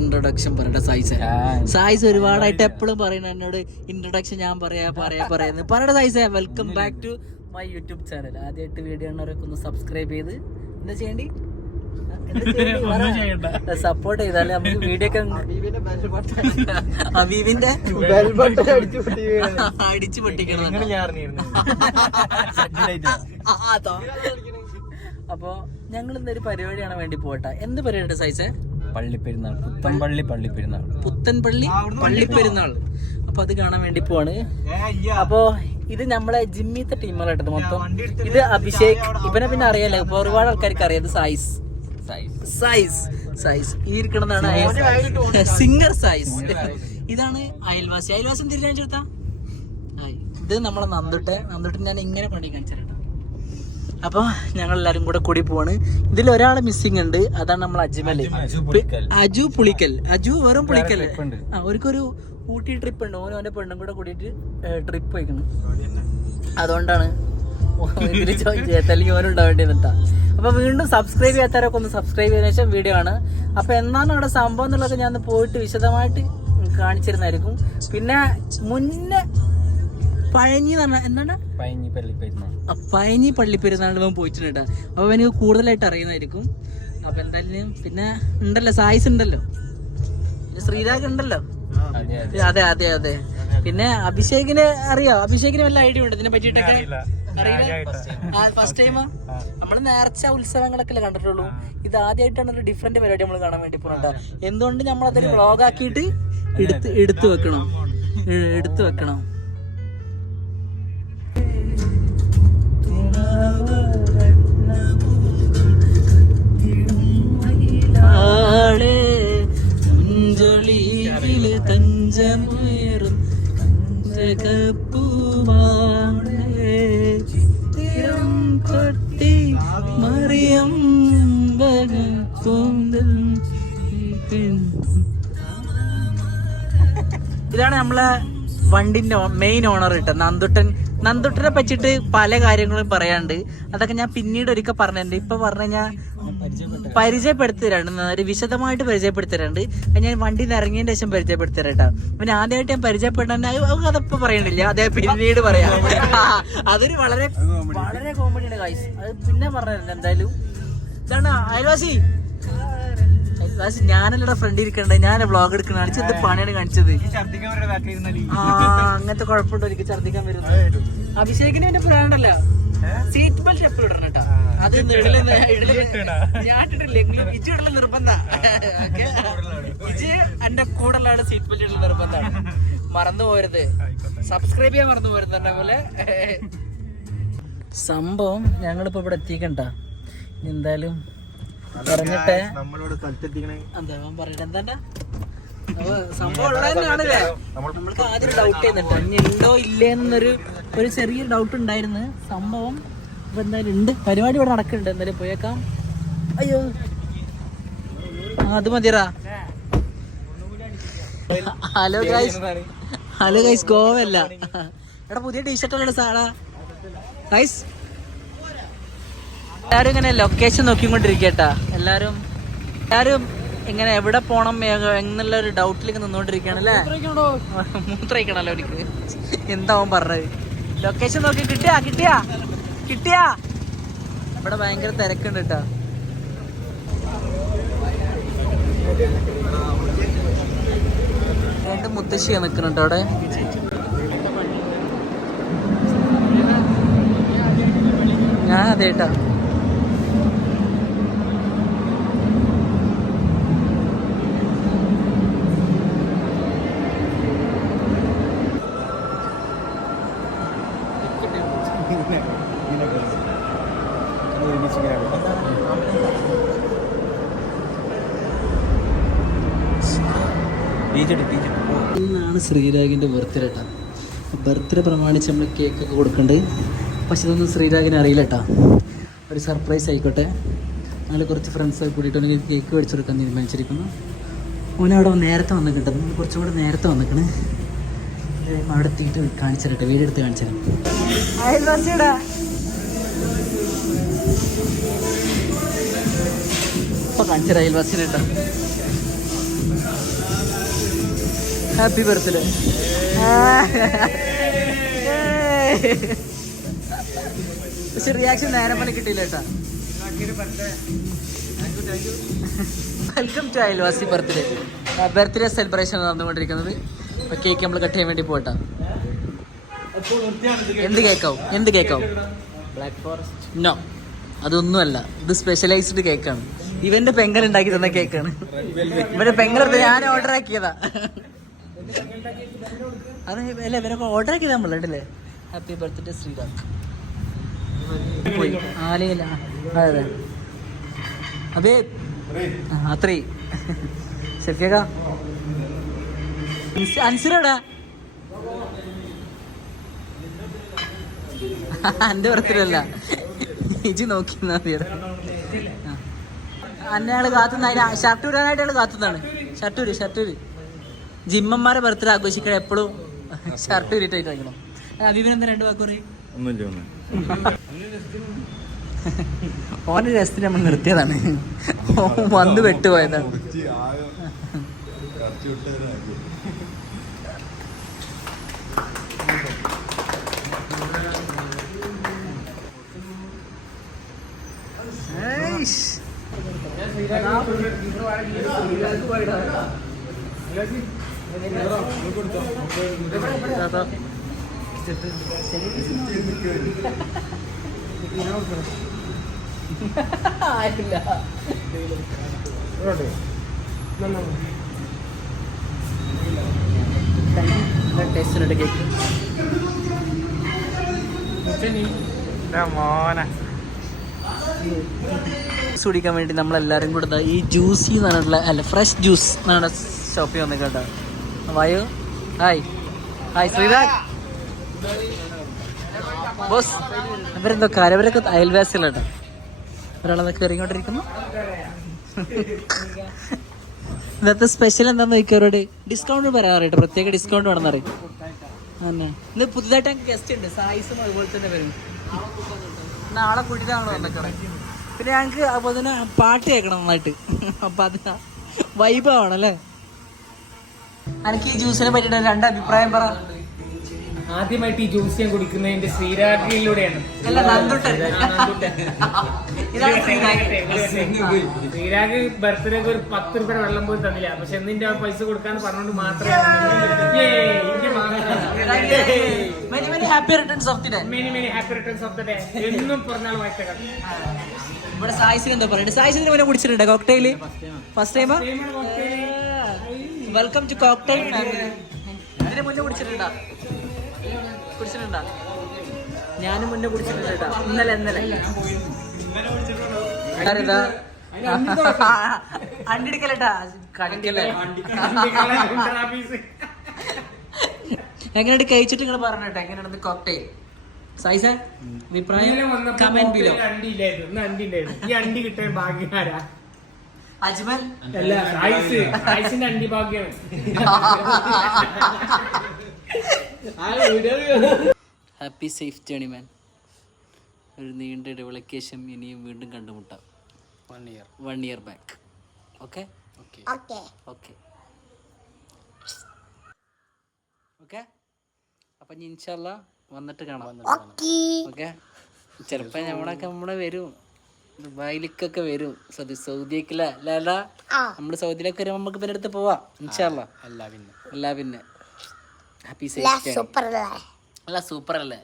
Introduction പറയട്ടെ സായിസ് ഒരുപാടായിട്ട് എപ്പോഴും പറയുന്നത് എന്നോട് ഇൻട്രൊഡക്ഷൻ ഞാൻ പറയുന്നത് പറയട്ടെ സായിസേ. Welcome back to my YouTube channel. ആദ്യമായിട്ട് വീഡിയോ കാണുന്നവരൊക്കെ ഒന്ന് സബ്സ്ക്രൈബ് ചെയ്ത് എന്താ ചെയ്യേണ്ടി സപ്പോർട്ട് ചെയ്താലേ നമുക്ക് വീഡിയോ ഒക്കെ അബീബിന്റെ അടിച്ചു പൊട്ടിക്കണം. അപ്പൊ ഞങ്ങൾ ഇന്നൊരു പരിപാടിയാണ് വേണ്ടി പോട്ടെ. എന്ത് പരിപാടി സൈസേ? പള്ളിപ്പെരുന്നാൾ, പുത്തൻപള്ളി പള്ളിപ്പെരുന്നാൾ. പുത്തൻപള്ളി പള്ളിപ്പെരുന്നാൾ. അപ്പൊ അത് കാണാൻ വേണ്ടി പോവാണ്. അപ്പൊ ഇത് നമ്മളെ ജിമ്മിത്തെ ടീമുകളായിട്ടത് മൊത്തം. ഇത് അഭിഷേക്, ഇവനെ പിന്നെ അറിയാലോ, ഇപ്പൊ ഒരുപാട് ആൾക്കാർക്ക് അറിയാം. ഇത് സൈസ് ഈ ഇരിക്കണതാണ് സിംഗർ സൈസ്. ഇതാണ് അയൽവാസി തിരിച്ചെടുത്താ. ഇത് നമ്മളെ നന്ദുട്ടൻ ഞാൻ ഇങ്ങനെ പണി കാണിച്ചിട്ടാ. അപ്പൊ ഞങ്ങൾ എല്ലാരും കൂടി പോവാണ്. ഇതിൽ ഒരാള് മിസ്സിംഗ് ഉണ്ട്, അതാണ് നമ്മൾ അജ്മല്, അജു പുളിക്കൽ. അജു വെറും പുളിക്കൽ. ഒരിക്കൊരു ഊട്ടി ട്രിപ്പ് ഉണ്ട്, ഓൻ്റെ പെണ്ണും കൂടെ കൂടിയിട്ട് ട്രിപ്പ് പോയിക്കണം. അതുകൊണ്ടാണ് ഇതിൽ തല്ലെങ്കിൽ ഓനുണ്ടാവേണ്ടി നിട്ടാ. അപ്പൊ വീണ്ടും സബ്സ്ക്രൈബ് ചെയ്യാത്തവരൊക്കെ ഒന്ന് സബ്സ്ക്രൈബ് ചെയ്തതിനു ശേഷം വീഡിയോ ആണ്. അപ്പൊ എന്താണ് അവിടെ സംഭവം എന്നുള്ളത് ഞാൻ പോയിട്ട് വിശദമായിട്ട് കാണിച്ചിരുന്നായിരിക്കും. പിന്നെ മുന്നേ പഴഞ്ഞി എന്ന് പറഞ്ഞാൽ എന്താണ് പഴഞ്ഞി പള്ളിപ്പെരുന്നാളിന് അവൻ പോയിട്ടുണ്ട്. അപ്പൊ എനിക്ക് കൂടുതലായിട്ട് അറിയുന്നതായിരിക്കും. അപ്പൊ എന്തായാലും പിന്നെ ഉണ്ടല്ലോ സായിസ് ഉണ്ടല്ലോ, ശ്രീരാഗ് ഉണ്ടല്ലോ. അതെ. പിന്നെ അഭിഷേകിനെ അറിയോ? അഭിഷേകിന് വല്ല ഐഡിയ ഉണ്ട് ഇതിനെ പറ്റിയിട്ടൊക്കെ? അറിയില്ല, ഫസ്റ്റ് ടൈമാ. നമ്മള് നേർച്ച ഉത്സവങ്ങളൊക്കെ കണ്ടിട്ടുള്ളൂ. ഇത് ആദ്യമായിട്ടാണ് ഒരു ഡിഫറെന്റ് പരിപാടി നമ്മൾ കാണാൻ വേണ്ടി പോകുന്നുണ്ട്. എന്തുകൊണ്ട് നമ്മൾ അതൊരു വ്ളോഗ് ആക്കിയിട്ട് എടുത്തു വെക്കണം. തഞ്ചമേറും കൊട്ടി മറിയം. ഇതാണ് നമ്മളെ വണ്ടിന്റെ മെയിൻ ഓണർ കേട്ടോ, നന്ദുട്ടനെ പറ്റിയിട്ട് പല കാര്യങ്ങളും പറയാണ്ട്. അതൊക്കെ ഞാൻ പിന്നീട് ഒരിക്കൽ പറഞ്ഞിട്ടുണ്ട്. ഇപ്പൊ പറഞ്ഞു കഴിഞ്ഞാൽ പരിചയപ്പെടുത്തിത്തരാണ്ട്, ഒരു വിശദമായിട്ട് പരിചയപ്പെടുത്തിത്തരാണ്ട്. ഞാൻ വണ്ടിയിൽ നിന്ന് ഇറങ്ങിയതിന് ശേഷം പരിചയപ്പെടുത്തിത്തരാട്ടാ. പിന്നെ ആദ്യമായിട്ട് ഞാൻ പരിചയപ്പെടാൻ അതപ്പോ പറയണില്ല, അതേ പിന്നീട് പറയാം. അതൊരു വളരെ വളരെ കോമഡിയാണ് ഗൈസ്. അത് പിന്നെ പറഞ്ഞിട്ടുണ്ട്. എന്തായാലും ഇതാണ് അയൽവാസി. ഞാനല്ലട ഫ്രണ്ട് ഇരിക്കണ്ടേ, ഞാൻ വ്ളോഗ് എടുക്കണ. എന്ത് പണിയാണ് കാണിച്ചത്? അങ്ങനത്തെ കുഴപ്പമുണ്ടോ എനിക്ക് ഛർദിക്കാൻ വരുന്നത്? അഭിഷേകിന് എന്റെ പ്രാണ്ടല്ലോ, സീറ്റ് ബെൽറ്റ് എപ്പോഴും ഇടണം കേട്ടോ. അത് ഞാൻ ഇട്ടിട്ടില്ലെങ്കിലും ഇജ് ഇടല നിർബന്ധ. ഇജ് എന്റെ കൂടെല്ലാണ് സീറ്റ് ബെൽറ്റ് ഇടൽ നിർബന്ധമാണ്. മറന്നു പോരുത്, സബ്സ്ക്രൈബ് ചെയ്യാൻ മറന്നു പോരുത്. എന്നെ പോലെ സംഭവം ഞങ്ങളിപ്പോ ഇവിടെ എത്തിക്കണ്ട. എന്തായാലും പറഞ്ഞിട്ടെ പറയട്ടെ എന്താ സംഭവം ഉള്ളതന്നെയാണല്ലേ. നമ്മൾക്ക് ആദ്യം ഡൗട്ട് ചെയ്യുന്നുണ്ട്, ഇനി ഉണ്ടോ ഇല്ലേന്നൊരു ചെറിയൊരു ഡൗട്ട് ഉണ്ടായിരുന്നു. സംഭവം ഇപ്പൊ എന്തായാലും ഉണ്ട്, പരിപാടി ഇവിടെ നടക്കുന്നുണ്ട്. എന്തായാലും പോയേക്കാം. അയ്യോ അത് മതിയറാ. ഹലോ ഗൈസ്, ഗോവല്ല എടാ, പുതിയ ടീഷർട്ടല്ലേ സാറാ ഗൈസ്. എല്ലാരും ഇങ്ങനെ ലൊക്കേഷൻ നോക്കിക്കൊണ്ടിരിക്കട്ടാ. എല്ലാരും ഇങ്ങനെ എവിടെ പോണം എന്നുള്ള ഒരു ഡൗട്ടിലേക്ക് നിന്നോണ്ടിരിക്കുകയാണ് അല്ലേ. മൂത്രയിക്കണല്ലോ എനിക്ക്. എന്താവും പറഞ്ഞത്? ലൊക്കേഷൻ നോക്കി കിട്ടിയാ ഇവിടെ ഭയങ്കര തിരക്കുണ്ട് കേട്ടാ. രണ്ട് മുത്തശ്ശിയാ നിക്കുന്നുണ്ട് അവിടെ. ഞാൻ അതേട്ടാ. ഇന്നാണ് ശ്രീരാഗിൻ്റെ ബർത്ത്ഡേ കേട്ടോ. ബർത്ത്ഡേ പ്രമാണിച്ച് നമ്മൾ കേക്കൊക്കെ കൊടുക്കുന്നുണ്ട്. പക്ഷെ ഇതൊന്നും ശ്രീരാഗിനെ അറിയില്ല കേട്ടോ. ഒരു സർപ്രൈസ് ആയിക്കോട്ടെ. ഞങ്ങൾ കുറച്ച് ഫ്രണ്ട്സൊക്കെ കൂടിയിട്ട് എനിക്ക് കേക്ക് മേടിച്ചു കൊടുക്കാൻ തീരുമാനിച്ചിരിക്കുന്നു. ഓനവിടെ നേരത്തെ വന്നിട്ടുണ്ട്, കുറച്ചും കൂടെ നേരത്തെ വന്നിക്കണ്. അവിടെ എത്തിയിട്ട് കാണിച്ചു തരട്ടെ, വീഡിയോ എടുത്ത് കാണിച്ചു തരാം. ഇപ്പോൾ കാണിച്ചു തരാം അയൽവാസിനെ കേട്ടോ. Happy birthday. പക്ഷെ റിയാക്ഷൻ നേരെ പോലെ കിട്ടിയില്ല കേട്ടാ. വെൽക്കം ടു അയൽവാസി ബർത്ത്ഡേ. ബർത്ത്ഡേ സെലിബ്രേഷൻ നടന്നുകൊണ്ടിരിക്കുന്നത്. കേക്ക് നമ്മൾ കട്ട് ചെയ്യാൻ വേണ്ടി പോട്ടാ. എന്ത് കേക്കാവും? Black forest. നോ, അതൊന്നുമല്ല. ഇത് സ്പെഷ്യലൈസ്ഡ് കേക്കാണ്. ഇവന്റെ പെങ്ങൾ ഉണ്ടാക്കി തന്ന കേക്കാണ്. ഇവന്റെ പെങ്ങളെടുത്ത് ഞാൻ ഓർഡർ ആക്കിയതാ. അത് അല്ല, ഇവരൊക്കെ ഓർഡർ ആക്കിയതാ നമ്മളല്ലേ. Happy birthday Sreerag. പോയി ആലയില്ല. അതെ അതെ അത്രേ. ഷെഫിക അൻസിറടാ. എന്റെ ബർത്ത്ഡേ അല്ല, ഇജി നോക്കി അന്നയാള് കാത്തുന്ന. ഷർട്ട് ഇടാനായിട്ട് അയാൾ കാത്തുന്നതാണ്. ഷർട്ടൂര് ജിമ്മന്മാരെ ബർത്ത്ഡേ ആഘോഷിക്കാൻ എപ്പോഴും ഷർട്ട് ഇരിട്ടായിട്ട് വയ്ക്കണം. അഭിനന്ദൻ 2 വാക്ക് പറയും. ഓന്റെ രസത്തിന് നമ്മൾ നിർത്തിയതാണ്. വന്ന് വെട്ടുപോയതാണ്. ടേസ്റ്റിനുണ്ട് കേക്ക്. കുടിക്കാൻ വേണ്ടി നമ്മളെല്ലാരും കൂടെ ഈ ജ്യൂസി എന്ന് പറഞ്ഞിട്ടുള്ള, അല്ല ഫ്രഷ് ജ്യൂസ് എന്നാണ് ഷോപ്പിൽ വന്ന് കേട്ടോ. വായു ഹായ് ശ്രീരാഗ് ബോസ്. അവരെന്തൊക്കെ അവരൊക്കെ അയൽവാസികളാട്ടോ. ഒരാളെന്നൊക്കെ ഇറങ്ങിക്കൊണ്ടിരിക്കുന്നു. ഇന്നത്തെ സ്പെഷ്യൽ എന്താന്ന് ചോദിക്കാറോട് ഡിസ്കൗണ്ട് പറയാറുണ്ട്. പ്രത്യേക ഡിസ്കൗണ്ട് വേണമെന്ന് അറിയും. തന്നെ ഇന്ന് പുതുതായിട്ട് ഗസ്റ്റ് ഉണ്ട്. സായിസും അതുപോലെ തന്നെ വരും. നാളെ കൂട്ടിയിട്ടാണല്ലോ വന്നേക്കണേ. പിന്നെ ഞങ്ങൾക്ക് അപ്പോൾ തന്നെ പാട്ട് കേൾക്കണം നന്നായിട്ട്. അപ്പം അത് വൈബാവണല്ലേ. എനിക്ക് ഈ ജ്യൂസിനെ പറ്റിയിട്ട് 2 അഭിപ്രായം പറ. ആദ്യമായിട്ട് ഈ ജ്യൂസ് ഞാൻ കുടിക്കുന്നതിന്റെ ശ്രീരാഗിലൂടെയാണ്. ശ്രീരാഗ് ബർത്ത്ഡേക്ക് ഒരു 10 രൂപ വെള്ളം പോലും തന്നില്ല. പക്ഷെ എന്നിന്റെ ആ പൈസ കൊടുക്കാന്ന് പറഞ്ഞോണ്ട് മാത്രമേ എന്നും പറഞ്ഞാൽ വായിച്ചേക്കാം. ഇവിടെ സായിസിന് എന്താ പറയുന്നത്? സായിസിന് മുന്നേ കുടിച്ചിട്ടുണ്ട് cocktail first time. Welcome to cocktail family. അതിന് മുന്നേ കുടിച്ചിട്ടുണ്ടാ? ഞാനും മുന്നേ കുടിച്ചിട്ടുണ്ട്. ഇന്നലെ അണ്ടിടിക്കലട്ടാ കടിക്കല്ലേ. എങ്ങനെയായിട്ട് കഴിച്ചിട്ട് നിങ്ങൾ പറഞ്ഞിട്ട് എങ്ങനെയാണ് കോക്ടെയിൽ? സൈസ അഭിപ്രായം കമന്റ് ബിലോ. ഈ അണ്ടി കിട്ടിയ ഭാഗ്യക്കാരാ അജ്മൽ അല്ല, സായിസിന്റെ അണ്ടി ഭാഗ്യാണ്. ഹാപ്പി സേഫ് ജേണി മാൻ. ഒരു നീണ്ട ഇടവേളയ്ക്ക് ശേഷം ഇനിയും വീണ്ടും കണ്ടുമുട്ടാം. 1 year ബാക്ക്. ഓക്കെ അപ്പം ഇൻഷാല്ലാ വന്നിട്ട് കാണാം. ഓക്കെ. ചിലപ്പോൾ നമ്മളെ വരും, ദുബായിലേക്കൊക്കെ വരും. സൗദിയൊക്കെ അല്ല, നമ്മള് സൗദിയിലൊക്കെ വരുമ്പോൾ നമുക്ക് പിന്നെ അടുത്ത് പോവാം ഇൻഷാല്ലാ. അല്ല പിന്നെ ഹാപ്പി സേഫ്. അല്ല സൂപ്പർ അല്ലേ?